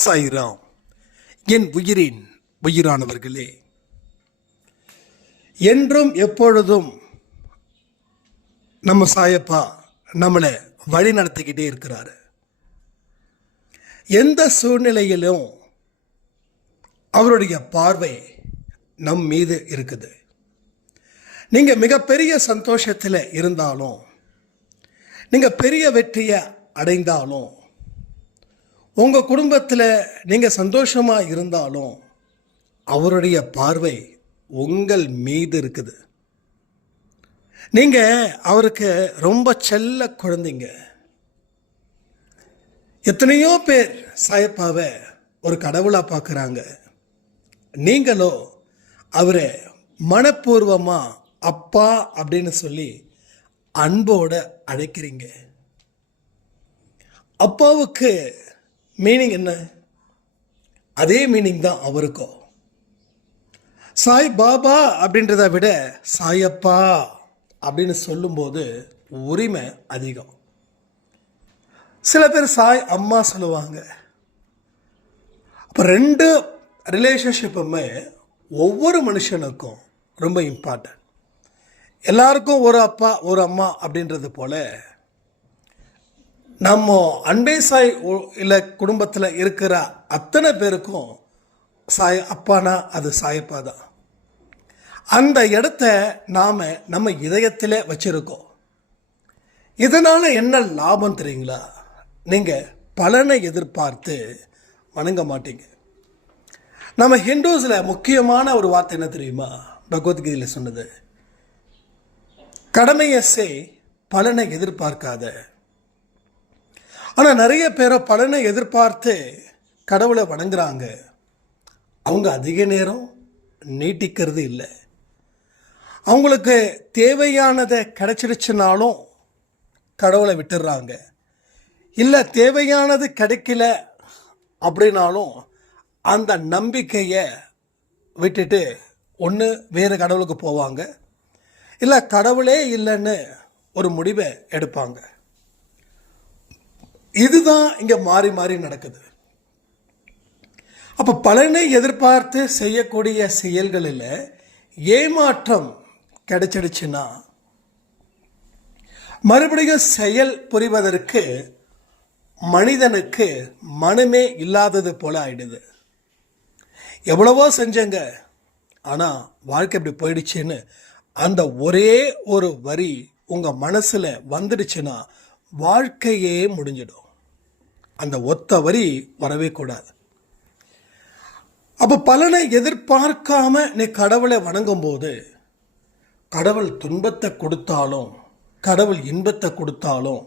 சாய்ராம். என் உயிரின் உயிரானவர்களே, என்றும் எப்பொழுதும் நம்ம சாயப்பா நம்மளை வழி நடத்திக்கிட்டே இருக்கிறாரு. எந்த சூழ்நிலையிலும் அவருடைய பார்வை நம் மீது இருக்குது. நீங்கள் மிகப்பெரிய சந்தோஷத்தில் இருந்தாலும், நீங்கள் பெரிய வெற்றியை அடைந்தாலும், உங்கள் குடும்பத்தில் நீங்கள் சந்தோஷமாக இருந்தாலும் அவருடைய பார்வை உங்கள் மீது இருக்குது. நீங்கள் அவருக்கு ரொம்ப செல்ல குழந்தைங்க. எத்தனையோ பேர் சாயப்பாவை ஒரு கடவுளாக பார்க்குறாங்க. நீங்களோ அவரை மனப்பூர்வமாக அப்பா அப்படின்னு சொல்லி அன்போடு அழைக்கிறீங்க. அப்பாவுக்கு மீனிங் என்ன? அதே மீனிங் தான் அவருக்கும். சாய் பாபா அப்படின்றத விட சாயப்பா அப்படின்னு சொல்லும்போது உரிமை அதிகம். சில பேர் சாய் அம்மா சொல்லுவாங்க. அப்போ ரெண்டு ரிலேஷன்ஷிப்புமே ஒவ்வொரு மனுஷனுக்கும் ரொம்ப இம்பார்ட்டன்ட். எல்லாருக்கும் ஒரு அப்பா ஒரு அம்மா அப்படின்றது போல நம்ம அன்பே சாய் இல்லை குடும்பத்தில் இருக்கிற அத்தனை பேருக்கும் சாய் அப்பானா அது சாயப்பா தான். அந்த இடத்த நாம் நம்ம இதயத்தில் வச்சுருக்கோம். இதனால் என்ன லாபம் தெரியுங்களா? நீங்கள் பலனை எதிர்பார்த்து வணங்க மாட்டீங்க. நம்ம ஹிந்துஸில் முக்கியமான ஒரு வார்த்தை என்ன தெரியுமா? பகவத்கீதையில் சொன்னது, கடமையை செய், பலனை எதிர்பார்க்காத. ஆனால் நிறைய பேரை பலனை எதிர்பார்த்து கடவுளை வணங்குறாங்க. அவங்க அதிக நேரம் நீட்டிக்கிறது இல்லை. அவங்களுக்கு தேவையானதை கிடைச்சிடுச்சுனாலும் கடவுளை விட்டுடுறாங்க. இல்லை தேவையானது கிடைக்கல அப்படின்னாலும் அந்த நம்பிக்கையை விட்டுட்டு ஒன்று வேறு கடவுளுக்கு போவாங்க, இல்லை கடவுளே இல்லைன்னு ஒரு முடிவை எடுப்பாங்க. இதுதான் இங்கே மாறி மாறி நடக்குது. அப்போ பலனை எதிர்பார்த்து செய்யக்கூடிய செயல்களில் ஏமாற்றம் கிடைச்சிடுச்சுன்னா மறுபடியும் செயல் புரிவதற்கு மனிதனுக்கு மனமே இல்லாதது போல ஆயிடுது. எவ்வளவோ செஞ்சங்க, ஆனால் வாழ்க்கை இப்படி போயிடுச்சுன்னு அந்த ஒரே ஒரு வரி உங்கள் மனசில் வந்துடுச்சுன்னா வாழ்க்கையே முடிஞ்சிடும். அந்த ஒத்த வரி வரவே கூடாது. அப்போ பலனை எதிர்பார்க்காம நீ கடவுளை வணங்கும் போது கடவுள் துன்பத்தை கொடுத்தாலும் கடவுள் இன்பத்தை கொடுத்தாலும்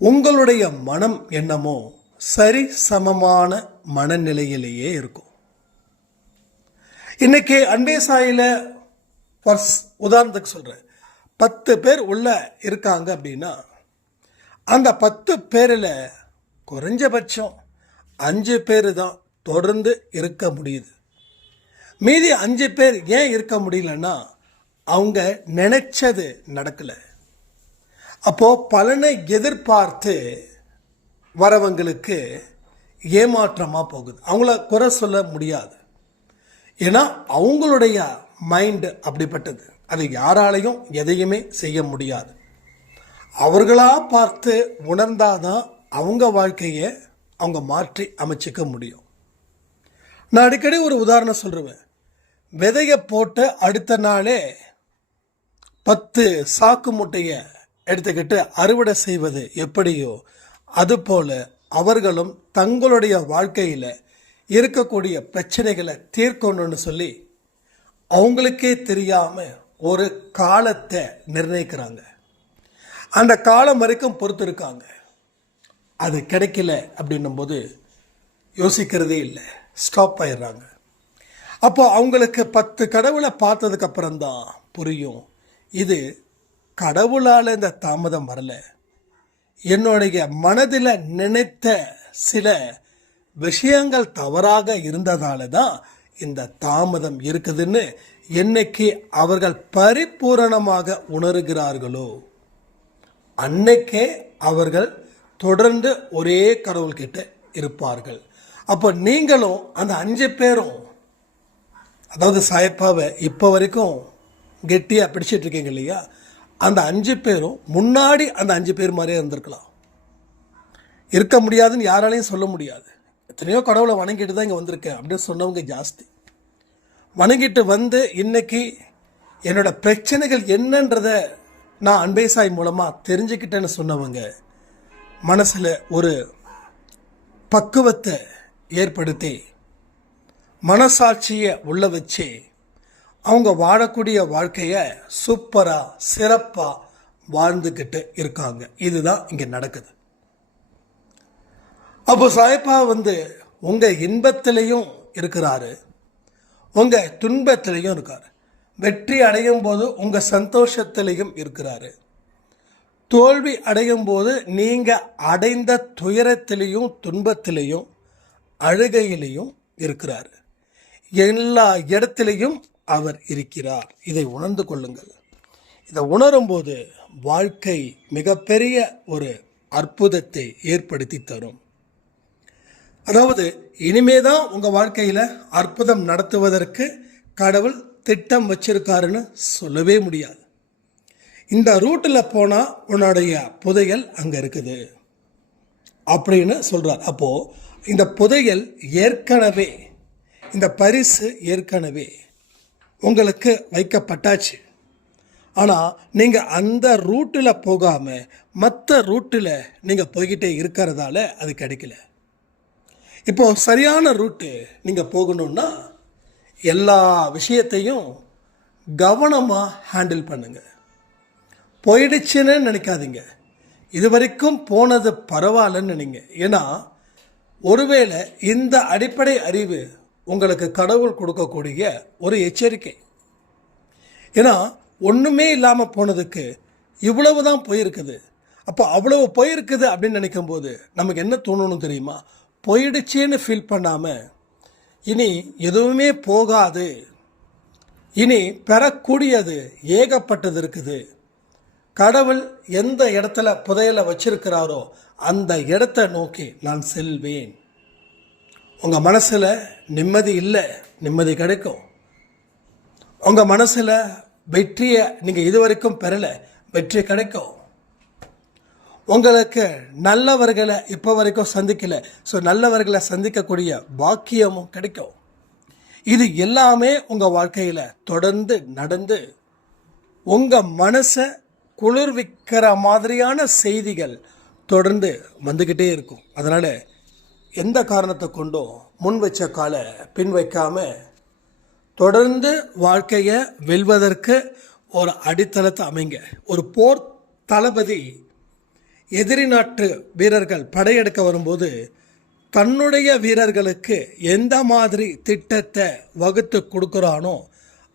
உங்களுடைய மனம் என்னமோ சரி சமமான மனநிலையிலேயே இருக்கும். இன்னைக்கு அன்பே சாயில உதாரணத்துக்கு சொல்கிறேன், 10 பேர் உள்ள இருக்காங்க அப்படின்னா அந்த 10 பேரில் குறைஞ்சபட்சம் 5 பேர் தான் தொடர்ந்து இருக்க முடியுது. மீதி 5 பேர் ஏன் இருக்க முடியலன்னா அவங்க நினைச்சது நடக்கலை. அப்போது பலனை எதிர்பார்த்து வரவங்களுக்கு ஏமாற்றமாக போகுது. அவங்கள குறை சொல்ல முடியாது. ஏன்னா அவங்களுடைய மைண்டு அப்படிப்பட்டது. அது யாராலையும் எதையுமே செய்ய முடியாது. அவர்களாக பார்த்து உணர்ந்தாதான் அவங்க வாழ்க்கையை அவங்க மாற்றி அமைச்சிக்க முடியும். நான் அடிக்கடி ஒரு உதாரணம் சொல்லுவேன். விதையை போட்டு அடுத்த நாளே 10 சாக்கு மூட்டையை எடுத்துக்கிட்டு அறுவடை செய்வது எப்படியோ அதுபோல் அவர்களும் தங்களுடைய வாழ்க்கையில் இருக்கக்கூடிய பிரச்சனைகளை தீர்க்கணும்னு சொல்லி அவங்களுக்கே தெரியாமல் ஒரு காலத்தை நிர்ணயிக்கிறாங்க. அந்த காலம் வரைக்கும் பொறுத்திருக்காங்க. அது கிடைக்கல அப்படின்னும் போது யோசிக்கிறதே இல்லை, ஸ்டாப் ஆயிடுறாங்க. அப்போ அவங்களுக்கு 10 கடவுளை பார்த்ததுக்கப்புறம்தான் புரியும், இது கடவுளால் இந்த தாமதம் வரலை, என்னுடைய மனதில் நினைத்த சில விஷயங்கள் தவறாக இருந்ததால தான் இந்த தாமதம் இருக்குதுன்னு என்னைக்கு அவர்கள் பரிபூரணமாக உணர்கிறார்களோ அன்னைக்கே அவர்கள் தொடர்ந்து ஒரே கடவுள்கிட்ட இருப்பார்கள். அப்போ நீங்களும் அந்த 5 பேரும், அதாவது சாயப்பாவை இப்போ வரைக்கும் கெட்டியாக பிடிச்சிட்டு இருக்கீங்க இல்லையா, அந்த 5 பேரும் முன்னாடி அந்த 5 பேர் மாதிரியே இருந்திருக்கலாம். இருக்க முடியாதுன்னு யாராலையும் சொல்ல முடியாது. எத்தனையோ கடவுளை வணங்கிட்டு தான் இங்கே வந்திருக்கேன் அப்படின்னு சொன்னவங்க ஜாஸ்தி. வணங்கிட்டு வந்து இன்னைக்கு என்னோட பிரச்சனைகள் என்னன்றத நான் அன்பே சாய் மூலமாக தெரிஞ்சுக்கிட்டேன்னு சொன்னவங்க மனசில் ஒரு பக்குவத்தை ஏற்படுத்தி மனசாட்சியை உள்ள வச்சு அவங்க வாழக்கூடிய வாழ்க்கையை சூப்பராக சிறப்பாக வாழ்ந்துக்கிட்டு இருக்காங்க. இதுதான் இங்கே நடக்குது. அப்போ சாயப்பா உங்கள் இன்பத்திலையும் இருக்கிறாரு, உங்கள் துன்பத்திலையும் இருக்கார். வெற்றி அடையும் போது உங்கள் சந்தோஷத்திலையும் இருக்கிறாரு. தோல்வி அடையும் போது நீங்கள் அடைந்த துயரத்திலையும் துன்பத்திலையும் அழுகையிலையும் இருக்கிறார். எல்லா இடத்திலையும் அவர் இருக்கிறார். இதை உணர்ந்து கொள்ளுங்கள். இதை உணரும்போது வாழ்க்கை மிகப்பெரிய ஒரு அற்புதத்தை ஏற்படுத்தி தரும். அதாவது இனிமேதான் உங்கள் வாழ்க்கையில் அற்புதம் நடத்துவதற்கு கடவுள் திட்டம் வச்சிருக்காருன்னு சொல்லவே முடியாது. இந்த ரூட்டில் போனால் உன்னுடைய புதையல் அங்கே இருக்குது அப்படின்னு சொல்கிறார். அப்போது இந்த புதையல் ஏற்கனவே, இந்த பரிசு ஏற்கனவே உங்களுக்கு வைக்கப்பட்டாச்சு. ஆனால் நீங்கள் அந்த ரூட்டில் போகாமல் மற்ற ரூட்டில் நீங்கள் போய்கிட்டே இருக்கிறதால அது கிடைக்கல. இப்போது சரியான ரூட்டு நீங்கள் போகணுன்னா எல்லா விஷயத்தையும் கவனமாக ஹேண்டில் பண்ணுங்கள். போயிடுச்சுன்னு நினைக்காதீங்க. இது வரைக்கும் போனது பரவாயில்லன்னு நினைங்க. ஏன்னா ஒருவேளை இந்த அடிப்படை அறிவு உங்களுக்கு கடவுள் கொடுக்கக்கூடிய ஒரு எச்சரிக்கை. ஏன்னா ஒன்றுமே இல்லாமல் போனதுக்கு இவ்வளவு தான் போயிருக்குது. அப்போ அவ்வளவு போயிருக்குது அப்படின்னு நினைக்கும் போது நமக்கு என்ன தோணணும் தெரியுமா? போயிடுச்சேன்னு ஃபீல் பண்ணாமல் இனி எதுவுமே போகாது, இனி பெறக்கூடியது ஏகப்பட்டது இருக்குது. கடவுள் எந்த இடத்துல புதையலை வச்சிருக்கிறாரோ அந்த இடத்தை நோக்கி நான் செல்வேன். உங்கள் மனசில் நிம்மதி இல்லை, நிம்மதி கிடைக்கும். உங்கள் மனசில் வெற்றியை நீங்கள் இதுவரைக்கும் பெறலை, வெற்றி கிடைக்கும். உங்களுக்கு நல்லவர்களை இப்போ வரைக்கும் சந்திக்கலை, ஸோ நல்லவர்களை சந்திக்கக்கூடிய பாக்கியமும் கிடைக்கும். இது எல்லாமே உங்கள் வாழ்க்கையில் தொடர்ந்து நடந்து உங்கள் மனசை குளிர்விக்கிற மாதிரியான செய்திகள் தொடர்ந்து வந்துக்கிட்டே இருக்கும். அதனால் எந்த காரணத்தை கொண்டும் முன் வச்ச காலை பின் வைக்காமல் தொடர்ந்து வாழ்க்கையை வெல்வதற்கு ஒரு அடித்தளத்தை அமைங்க. ஒரு போர் தளபதி எதிரி நாட்டு வீரர்கள் படையெடுக்க வரும்போது தன்னுடைய வீரர்களுக்கு எந்த மாதிரி திட்டத்தை வகுத்து கொடுக்குறானோ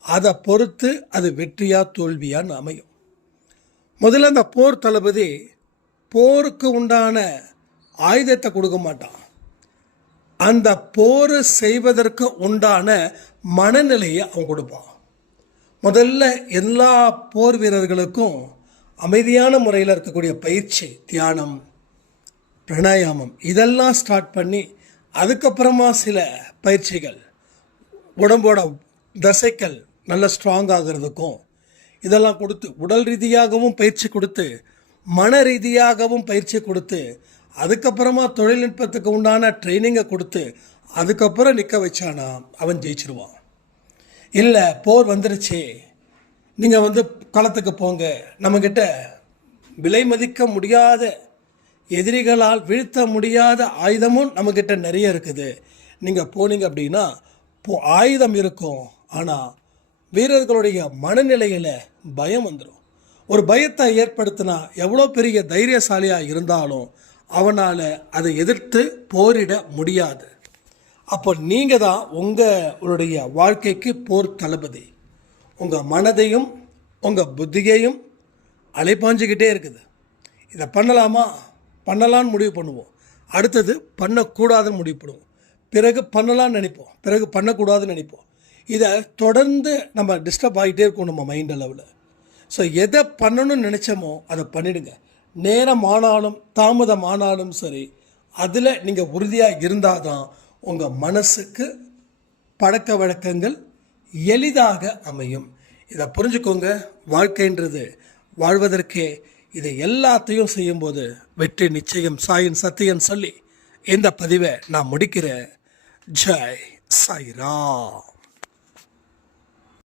அதை பொறுத்து அது வெற்றியா தோல்வியான்னு அமையும். முதல்ல அந்த போர் தளபதி போருக்கு உண்டான ஆயுதத்தை கொடுக்க மாட்டான், அந்த போர் செய்வதற்கு உண்டான மனநிலையை அவன் கொடுப்பான். முதல்ல எல்லா போர் வீரர்களுக்கும் அமைதியான முறையில் இருக்கக்கூடிய பயிற்சி, தியானம், பிராணாயாமம் இதெல்லாம் ஸ்டார்ட் பண்ணி அதுக்கப்புறமா சில பயிற்சிகள் உடம்போட தசைகள் நல்ல ஸ்ட்ராங் ஆகிறதுக்கும் இதெல்லாம் கொடுத்து, உடல் ரீதியாகவும் பயிற்சி கொடுத்து, மன ரீதியாகவும் பயிற்சி கொடுத்து, அதுக்கப்புறமா தொழில்நுட்பத்துக்கு உண்டான ட்ரைனிங்கை கொடுத்து அதுக்கப்புறம் நிற்க வச்சானா அவன் ஜெயிச்சிருவான். இல்லை போர் வந்துருச்சு, நீங்கள் களத்துக்கு போங்க, நம்மக்கிட்ட விலை மதிக்க முடியாத எதிரிகளால் வீழ்த்த முடியாத ஆயுதமும் நம்மக்கிட்ட நிறைய இருக்குது, நீங்கள் போனீங்க அப்படின்னா ஆயுதம் இருக்கும், ஆனால் வீரர்களுடைய மனநிலையில் பயம் வந்துடும். ஒரு பயத்தை ஏற்படுத்தினா எவ்வளோ பெரிய தைரியசாலியாக இருந்தாலும் அவனால் அதை எதிர்த்து போரிட முடியாது. அப்போ நீங்கள் தான் உங்களுடைய வாழ்க்கைக்கு போர் தளபதி. உங்கள் மனதையும் உங்கள் புத்தியையும் அலைப்பாஞ்சிக்கிட்டே இருக்குது. இதை பண்ணலான்னு முடிவு பண்ணுவோம், அடுத்தது பண்ணக்கூடாதுன்னு முடிவு பண்ணுவோம், பிறகு பண்ணலான்னு நினைப்போம், பிறகு பண்ணக்கூடாதுன்னு நினைப்போம். இதை தொடர்ந்து நம்ம டிஸ்டர்ப் ஆகிட்டே இருக்கோம் நம்ம மைண்ட் அளவில். ஸோ எதை பண்ணணும்னு நினச்சோமோ அதை பண்ணிடுங்க. நேரம் ஆனாலும் தாமதம் ஆனாலும் சரி, அதில் நீங்கள் உறுதியாக இருந்தால் தான் உங்கள் மனசுக்கு பழக்க வழக்கங்கள் எளிதாக அமையும். இதை புரிஞ்சுக்கோங்க. வாழ்க்கைன்றது வாழ்வதற்கே இதை எல்லாத்தையும் செய்யும்போது வெற்றி நிச்சயம். சாயின் சத்தியன் சொல்லி இந்த பதிவை நான் முடிக்கிறேன். ஜெய் சாய்ராம்.